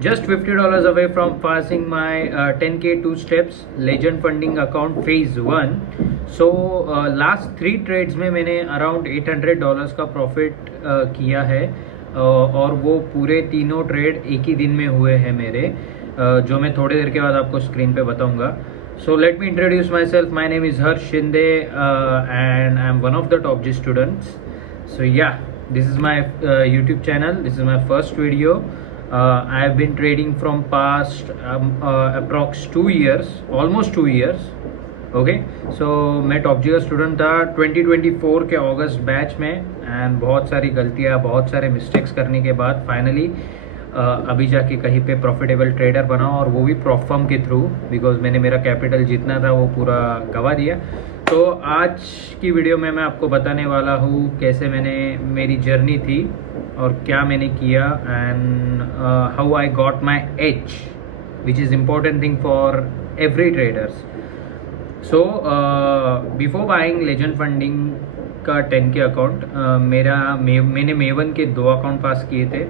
Just $50 away from passing my 10K 2 steps legend funding account phase 1. So last 3 trades में मैंने around $800 का profit किया है और वो पूरे तीनों ट्रेड एक ही दिन में हुए हैं मेरे, जो मैं थोड़ी देर के बाद आपको स्क्रीन पे बताऊंगा. So let me introduce myself. My name is Harsh Shinde and I'm one of the top G students. So yeah, this is my YouTube channel. This is my first video. I have been trading from past approx 2 years, almost 2 years. Okay so मैं top जी का student था 2024 के अगस्त batch में, and बहुत सारी गलतियाँ, बहुत सारे मिस्टेक्स करने के बाद फाइनली अभी जाके कहीं पे प्रॉफिटेबल ट्रेडर बना, और वो भी प्रॉफर्म के थ्रू, बिकॉज मैंने मेरा कैपिटल जितना था वो पूरा गवा दिया. तो आज की वीडियो में मैं आपको बताने वाला हूँ कैसे मैंने मेरी जर्नी थी और क्या मैंने किया, and how I got my age, which is important thing for every traders. So before buying legend funding का 10K अकाउंट, मैंने मेवन के 2 अकाउंट पास किए थे,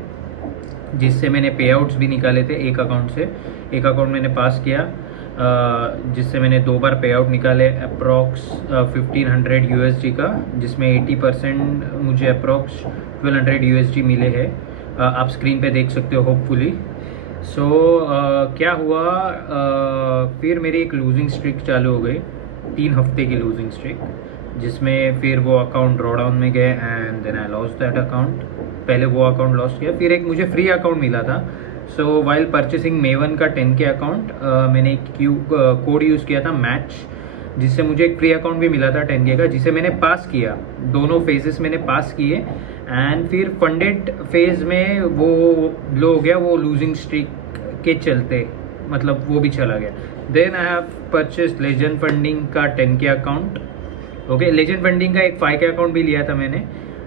जिससे मैंने पे आउट्स भी निकाले थे. एक अकाउंट मैंने पास किया, जिससे मैंने 2 बार पे आउट निकाले अप्रॉक्स 1500 USD का, जिसमें 80% मुझे अप्रॉक्स 1200 USD मिले हैं. आप स्क्रीन पे देख सकते हो होपफुली. सो क्या हुआ, फिर मेरी एक लूजिंग स्ट्रिक चालू हो गई, 3 हफ्ते की लूजिंग स्ट्रिक, जिसमें फिर वो अकाउंट ड्रॉ डाउन में गए and then I lost that account. पहले वो अकाउंट लॉस्ट किया, फिर एक मुझे फ्री अकाउंट मिला था. सो वाइल परचेसिंग मेवन का 10K अकाउंट, मैंने एक कोड यूज़ किया था मैच, जिससे मुझे एक फ्री अकाउंट भी मिला था 10K का, जिसे मैंने पास किया. दोनों फेजेस मैंने पास किए, एंड फिर फंडेड फेज में वो लो हो गया, वो लूजिंग स्ट्रिक के चलते, मतलब वो भी चला गया. Then I have purchase legend funding का 10K account. Okay, legend funding का एक 5K अकाउंट भी लिया था मैंने,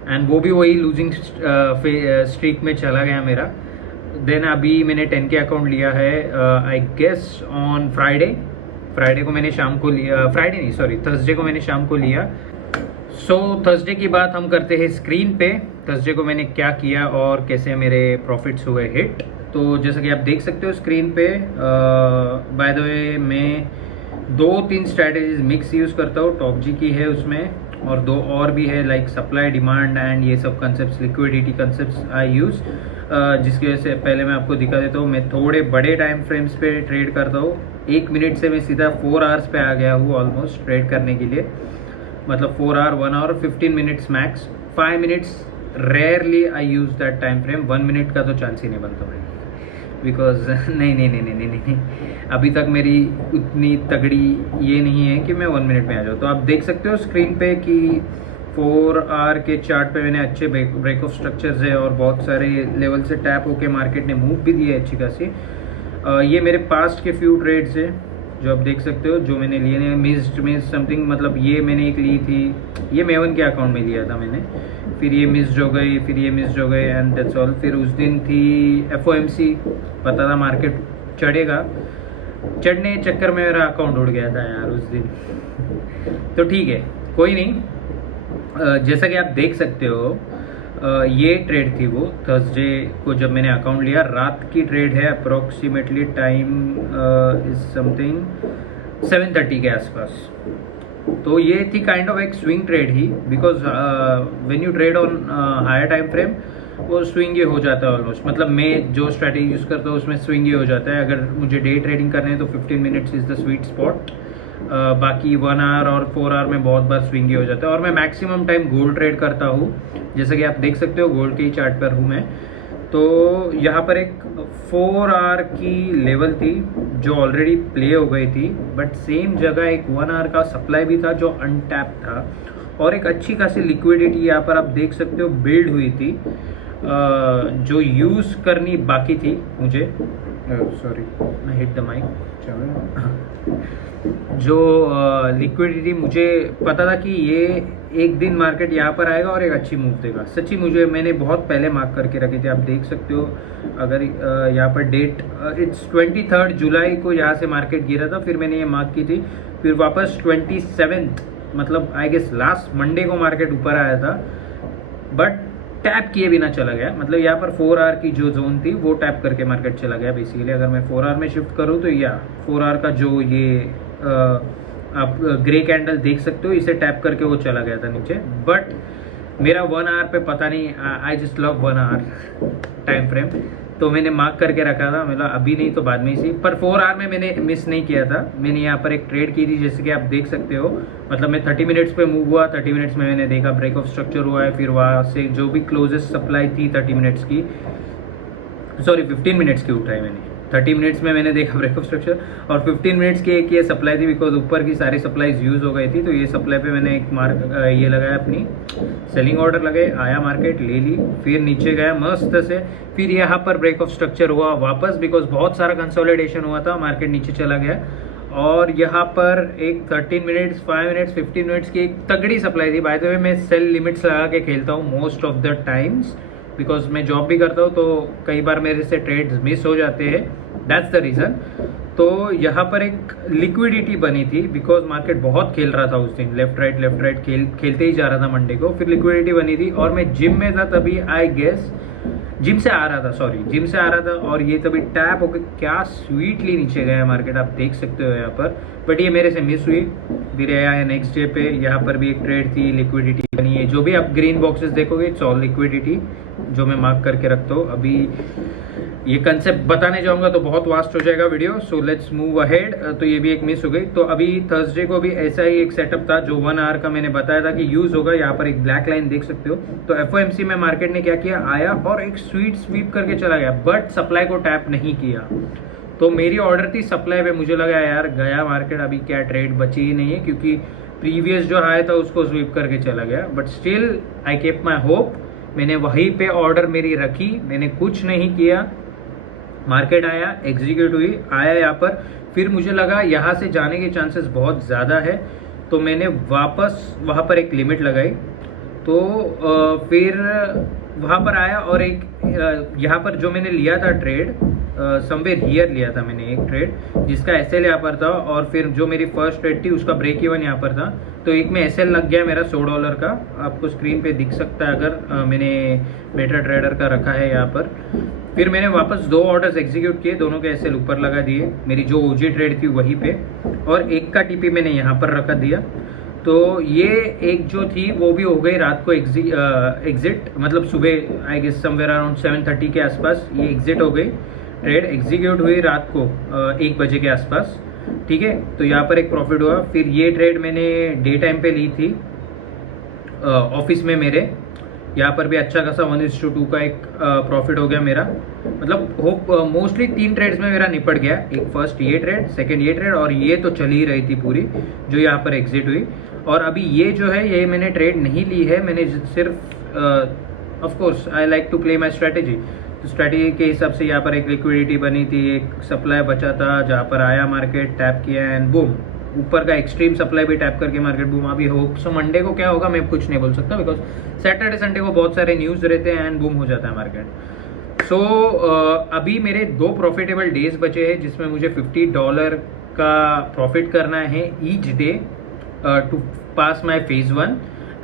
एंड वो भी वही लूजिंग स्ट्रिक में चला गया मेरा. देन अभी मैंने 10K अकाउंट लिया है, आई गेस ऑन फ्राइडे को मैंने शाम को लिया, थर्सडे को मैंने शाम को लिया. सो थर्सडे की बात हम करते हैं स्क्रीन पे. थर्सडे को मैंने क्या किया और कैसे मेरे प्रॉफिट्स हुए हिट. तो जैसा कि आप देख सकते हो स्क्रीन पे, बाय द वे मैं 2-3 स्ट्रैटेजीज मिक्स यूज़ करता हूँ. टॉप जी की है उसमें, और 2 और भी है, लाइक सप्लाई डिमांड एंड ये सब कंसेप्ट, लिक्विडिटी कंसेप्ट आई यूज़, जिसकी वजह से पहले मैं आपको दिखा देता हूँ. मैं थोड़े बड़े टाइम फ्रेम्स पे ट्रेड करता हूँ. 1 मिनट से मैं सीधा 4 आवर्स पे आ गया हूँ ऑलमोस्ट ट्रेड करने के लिए, मतलब 4 hour, 1 hour 15 minutes max. 5 minutes rarely I use that time frame. 1 minute का तो चांस ही नहीं बनता भाई, बिकॉज नहीं, अभी तक मेरी उतनी तगड़ी ये नहीं है कि मैं 1 मिनट में आ जाऊँ. तो आप देख सकते हो स्क्रीन पे कि 4 आवर के चार्ट पे मैंने अच्छे ब्रेक ऑफ स्ट्रक्चर्स है, और बहुत सारे लेवल से टैप होके मार्केट ने मूव भी दी है अच्छी खासी. ये मेरे पास्ट के फ्यू ट्रेड्स है जो आप देख सकते हो, जो मैंने लिए हैं. मिस्ड समथिंग, मतलब ये मैंने एक ली थी, ये मेवन के अकाउंट में लिया था मैंने, फिर ये मिस्ड हो गई, फिर ये मिस्ड हो गए, एंड दैट्स ऑल. फिर उस दिन थी FOMC, पता था मार्केट चढ़ेगा, चढ़ने के चक्कर में मेरा अकाउंट उड़ गया था यार उस दिन. तो ठीक है, कोई नहीं. जैसा कि आप देख सकते हो, ये ट्रेड थी वो थर्सडे को जब मैंने अकाउंट लिया. रात की ट्रेड है, अप्रोक्सीमेटली टाइम इज समथिंग 7:30 के आसपास. तो ये थी काइंड ऑफ एक स्विंग ट्रेड ही, because when you trade on higher time frame, वो स्विंग ही हो जाता है ऑलमोस्ट. मतलब मैं जो स्ट्रैटेजी यूज़ करता हूँ उसमें स्विंग ही हो जाता है. अगर मुझे डे ट्रेडिंग करने हैं तो 15 minutes is the sweet spot. बाकी 1 आवर और 4 आवर में बहुत बार स्विंग ही हो जाता है. और मैं मैक्सिमम टाइम गोल्ड ट्रेड करता हूँ, जैसा कि आप देख सकते हो गोल्ड के ही चार्ट पर हूँ मैं. तो यहाँ पर एक 4 आवर की लेवल थी जो ऑलरेडी प्ले हो गई थी, बट सेम जगह एक 1 आवर का सप्लाई भी था जो अनटैप था, और एक अच्छी खासी लिक्विडिटी यहाँ पर आप देख सकते हो बिल्ड हुई थी, जो यूज़ करनी बाकी थी मुझे. सॉरी, मैं हिट द माइक. जो लिक्विडिटी मुझे पता था कि ये एक दिन मार्केट यहाँ पर आएगा और एक अच्छी मूव देगा. सच्ची मैंने बहुत पहले मार्क करके रखी थी. आप देख सकते हो, अगर यहाँ पर डेट इट्स 23 जुलाई को यहाँ से मार्केट गिरा था, फिर मैंने ये मार्क की थी. फिर वापस 27 मतलब आई गेस लास्ट मंडे को मार्केट ऊपर आया था, बट टैप किए बिना चला गया, मतलब यहाँ पर 4 आवर की जो जोन थी वो टैप करके मार्केट चला गया बेसिकली। अगर मैं 4 आवर में शिफ्ट करूँ तो या 4 आवर का जो ये आप ग्रे कैंडल देख सकते हो, इसे टैप करके वो चला गया था नीचे। बट मेरा 1 आवर पे पता नहीं, I just love 1 hour time frame, तो मैंने मार्क करके रखा था, मतलब अभी नहीं तो बाद में ही, पर 4 आवर में मैंने मिस नहीं किया था। मैंने यहाँ पर एक ट्रेड की थी, जैसे कि आप देख सकते हो, मतलब मैं 30 मिनट्स पे मूव हुआ, 30 मिनट्स में मैंने देखा ब्रेक ऑफ स्ट्रक्चर हुआ है, फिर वहाँ से जो भी क्लोजेस्ट सप्लाई थी 30 मिनट्स की, सॉरी 15 मिनट्स की उठाई मैंने, 30 मिनट्स में मैंने देखा ब्रेक ऑफ स्ट्रक्चर, और 15 मिनट्स की एक ये सप्लाई थी, बिकॉज ऊपर की सारी सप्लाईज यूज़ हो गई थी, तो ये सप्लाई पे मैंने एक ये लगाया, अपनी सेलिंग ऑर्डर लगाए, आया मार्केट, ले ली, फिर नीचे गया मस्त से, फिर यहाँ पर ब्रेक ऑफ स्ट्रक्चर हुआ वापस, बिकॉज बहुत सारा कंसोलिडेशन हुआ था, मार्केट नीचे चला गया, और यहाँ पर एक 13 मिनट्स, 5 मिनट्स, 15 मिनट्स की एक तगड़ी सप्लाई थी। बाय द वे मैं सेल लिमिट्स लगा के खेलता हूँ most of the times, because मैं जॉब भी करता हूँ, तो कई बार मेरे से ट्रेड्स मिस हो जाते हैं, दैट्स द रीज़न। तो यहाँ पर एक लिक्विडिटी बनी थी, बिकॉज मार्केट बहुत खेल रहा था उस दिन, लेफ्ट राइट खेलते ही जा रहा था मंडे को, फिर लिक्विडिटी बनी थी, और मैं जिम में था तभी, आई गेस जिम से आ रहा था, और ये तभी टैप होकर क्या स्वीटली नीचे गया मार्केट, आप देख सकते हो यहाँ पर, बट ये मेरे से मिस हुई। फिर आया है नेक्स्ट डे पे, यहाँ पर भी एक ट्रेड थी, लिक्विडिटी बनी है, जो भी आप ग्रीन बॉक्सेस देखोगे इट्स ऑल लिक्विडिटी, जो मैं मार्क करके रखता हूँ। अभी ये कंसेप्ट बताने जाऊंगा तो बहुत वास्ट हो जाएगा video, so let's move ahead. तो ये भी एक मिस हो गई। तो अभी थर्सडे को भी ऐसा ही एक सेटअप था, जो 1 आवर का मैंने बताया था कि यूज होगा, यहाँ पर एक ब्लैक लाइन देख सकते हो। तो एफओएमसी में मार्केट ने क्या किया, आया और एक स्वीट स्वीप करके चला गया, बट सप्लाई को टैप नहीं किया। तो मेरी ऑर्डर थी सप्लाई पे, मुझे लगा यार गया मार्केट, अभी क्या ट्रेड बची ही नहीं है, क्योंकि प्रीवियस जो हाई था उसको स्वीप करके चला गया। But still I kept my hope, मैंने वहीं पे ऑर्डर मेरी रखी, मैंने कुछ नहीं किया, मार्केट आया, एग्जीक्यूट हुई, आया यहाँ पर, फिर मुझे लगा यहाँ से जाने के चांसेस बहुत ज़्यादा है, तो मैंने वापस वहाँ पर एक लिमिट लगाई। तो फिर वहाँ पर आया, और एक यहाँ पर जो मैंने लिया था ट्रेड, समवेयर हियर लिया था मैंने एक ट्रेड, जिसका एसएल यहाँ पर था, और फिर जो मेरी फर्स्ट ट्रेड थी उसका ब्रेक इवन यहाँ पर था। तो एक में एसएल लग गया मेरा $100 का, आपको स्क्रीन पे दिख सकता है अगर मैंने मेटा ट्रेडर का रखा है यहाँ पर। फिर मैंने वापस 2 ऑर्डर्स एग्जीक्यूट किए, दोनों के एसएल ऊपर लगा दिए, मेरी जो ओजी ट्रेड थी वहीं पे, और एक का टीपी मैंने यहाँ पर रखा दिया। तो ये एक जो थी वो भी हो गई रात को एग्जिट, मतलब सुबह आई गेस समवेयर अराउंड 7:30 के आसपास ये एग्जिट हो गई, ट्रेड एग्जीक्यूट हुई रात को 1 बजे के आसपास, ठीक है। तो यहाँ पर एक प्रॉफिट हुआ। फिर ये ट्रेड मैंने डे टाइम पे ली थी ऑफिस में मेरे, यहाँ पर भी अच्छा खासा 1:2 का एक प्रॉफिट हो गया मेरा, मतलब मोस्टली 3 ट्रेड्स में मेरा निपट गया, एक फर्स्ट ये ट्रेड, सेकंड ये ट्रेड, और ये तो चल ही रही थी पूरी जो यहाँ पर एग्जिट हुई। और अभी ये जो है ये मैंने ट्रेड नहीं ली है, मैंने सिर्फ of course I like to play my strategy, तो स्ट्रैटेजी के हिसाब से यहाँ पर एक लिक्विडिटी बनी थी, एक सप्लाई बचा था, जहाँ पर आया मार्केट, टैप किया एंड बूम, ऊपर का एक्सट्रीम सप्लाई भी टैप करके मार्केट बूम। अभी हो सो मंडे को क्या होगा मैं कुछ नहीं बोल सकता, बिकॉज सैटरडे संडे को बहुत सारे न्यूज़ रहते हैं एंड बूम हो जाता है मार्केट। सो अभी मेरे 2 प्रॉफिटेबल डेज बचे हैं, जिसमें मुझे $50 का प्रॉफिट करना है each day to pass my phase 1,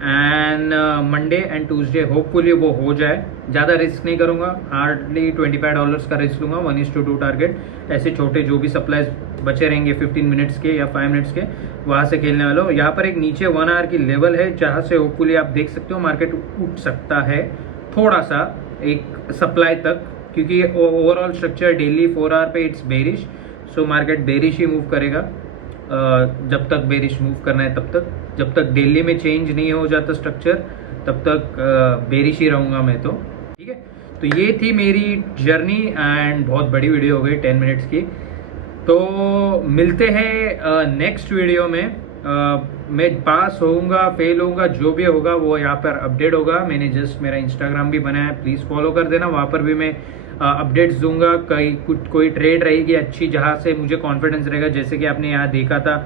and Monday and Tuesday hopefully वो हो जाए। ज़्यादा रिस्क नहीं करूँगा, हार्डली $25 का रिस्क लूँगा, 1:2 टारगेट, ऐसे छोटे जो भी सप्लाईज बचे रहेंगे 15 मिनट्स के या 5 मिनट्स के, वहाँ से खेलने वाला हूँ। यहाँ पर एक नीचे 1 आवर की लेवल है, जहाँ से होपफुली आप देख सकते हो मार्केट उठ सकता है थोड़ा सा एक सप्लाई तक, क्योंकि ओवरऑल स्ट्रक्चर डेली 4 आवर पे it's bearish, so market bearish he move करेगा, जब तक बेरिश मूव करना है तब तक, जब तक दिल्ली में चेंज नहीं हो जाता स्ट्रक्चर तब तक बेरिश ही रहूँगा मैं, तो ठीक है। तो ये थी मेरी जर्नी, एंड बहुत बड़ी वीडियो हो गई 10 मिनट्स की। तो मिलते हैं नेक्स्ट वीडियो में, मैं पास होऊंगा फेल होऊंगा जो भी होगा वो यहाँ पर अपडेट होगा। मैंने जस्ट मेरा इंस्टाग्राम भी बनाया है, प्लीज़ फॉलो कर देना, वहाँ पर भी मैं अपडेट्स दूंगा। कोई ट्रेड रहेगी अच्छी जहाँ से मुझे कॉन्फिडेंस रहेगा, जैसे कि आपने यहाँ देखा था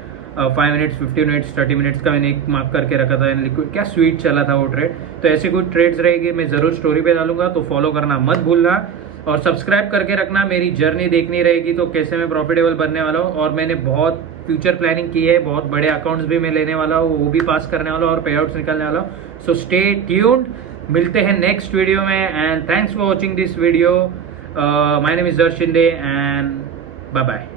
5 मिनट्स, 15 मिनट्स, 30 मिनट्स का मैंने एक मार्क करके रखा था, लिक्विड क्या स्वीट चला था वो ट्रेड। तो ऐसे कुछ ट्रेड्स रहेगी, मैं ज़रूर स्टोरी पे डालूंगा, तो फॉलो करना मत भूलना, और सब्सक्राइब करके रखना। मेरी जर्नी देखनी रहेगी तो कैसे मैं प्रॉफिटेबल बनने वाला हूँ, और मैंने बहुत फ्यूचर प्लानिंग की है, बहुत बड़े अकाउंट्स भी मैं लेने वाला हूँ, वो भी पास करने वाला हूँ और पे आउट्स निकालने वाला हूँ। सो स्टे ट्यून्ड, मिलते हैं नेक्स्ट वीडियो में and thanks for watching this video. My name is दर्श शिंदे एंड बाय बाय.